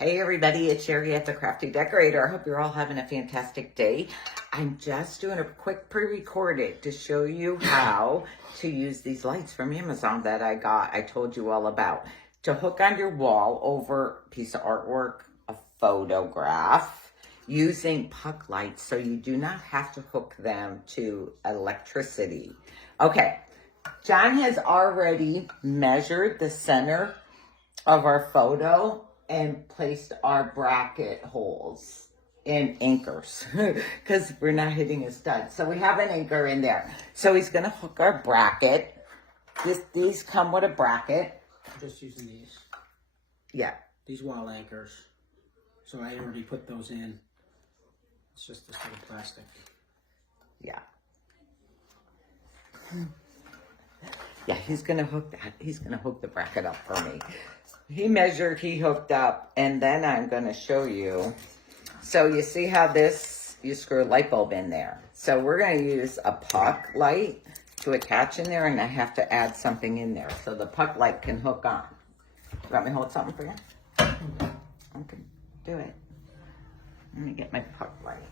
Hey everybody, it's Sherry at the Crafty Decorator. I hope you're all having a fantastic day. I'm just doing a quick pre-recorded to show you how to use these lights from Amazon that I told you all about. To hook on your wall over a piece of artwork, a photograph, using puck lights so you do not have to hook them to electricity. Okay, John has already measured the center of our photo and placed our bracket holes in anchors because we're not hitting a stud. So we have an anchor in there. So he's going to hook our bracket. These come with a bracket. I'm just using these. Yeah. These wall anchors. So I already put those in. It's just this little plastic. Yeah. Yeah, he's going to hook that. He's going to hook the bracket up for me. He measured, he hooked up, and then I'm going to show you. So you see how you screw a light bulb in there. So we're going to use a puck light to attach in there, and I have to add something in there so the puck light can hook on. You want me to hold something for you? Okay, do it. Let me get my puck light.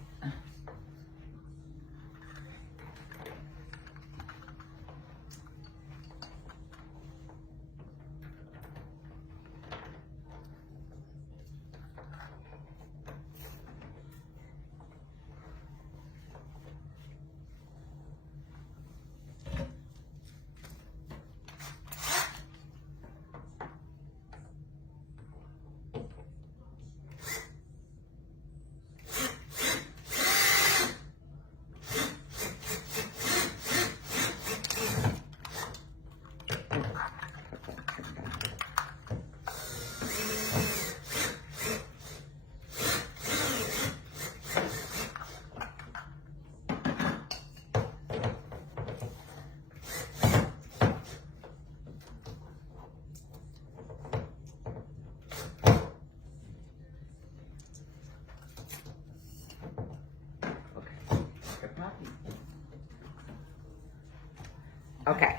Okay,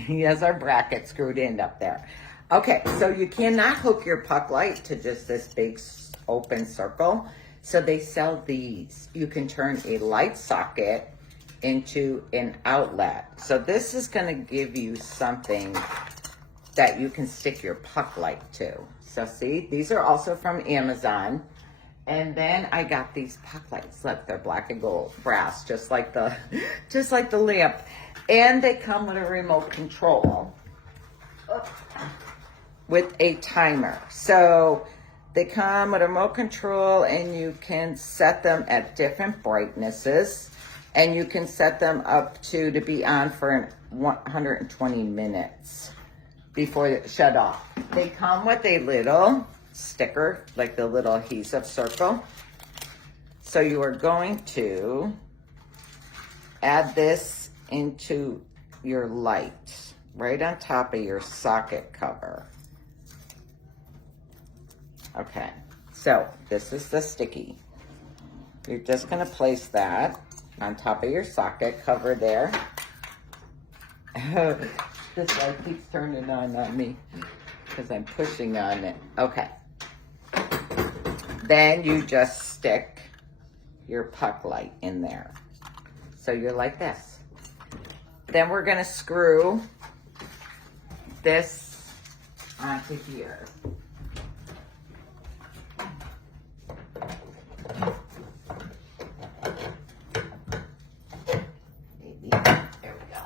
he has our bracket screwed in up there. Okay, so you cannot hook your puck light to just this big open circle. So they sell these. You can turn a light socket into an outlet. So this is going to give you something that you can stick your puck light to. So see, these are also from Amazon. And then I got these puck lights. Look, they're black and gold, brass, just like the lamp. And they come with a remote control with a timer. So they come with a remote control, and you can set them at different brightnesses, and you can set them up to be on for 120 minutes before they shut off. They come with a little sticker, like the little adhesive circle. So you are going to add this into your light right on top of your socket cover. Okay, so this is the sticky. You're just going to place that on top of your socket cover there. This light keeps turning on me because I'm pushing on it. Okay. Then you just stick your puck light in there. So you're like this. Then we're going to screw this onto here. Maybe. There we go.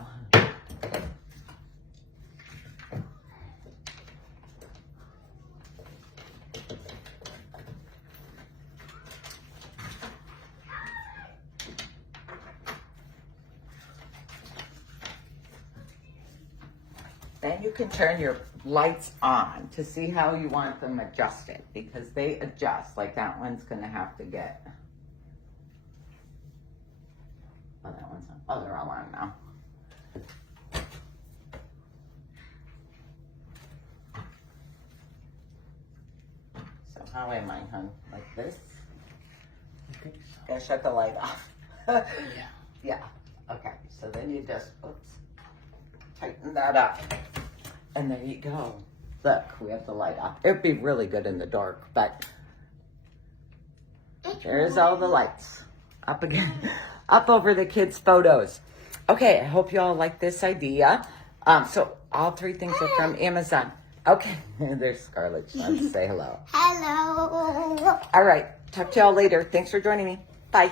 Then you can turn your lights on to see how you want them adjusted, because they adjust. Like that one's going to have to get, oh, that one's on. Oh, they're all on now. So how am I, hon? Like this? I think so. Gotta shut the light off. Yeah. Yeah. Okay. So then you just, tighten that up. And there you go. Look, we have the light off. It'd be really good in the dark, but there's all the lights up again, up over the kids' photos. Okay, I hope you all like this idea. So all 3 things are from Amazon. Okay, there's Scarlett. She wants to say hello. Hello. All right, talk to y'all later. Thanks for joining me. Bye.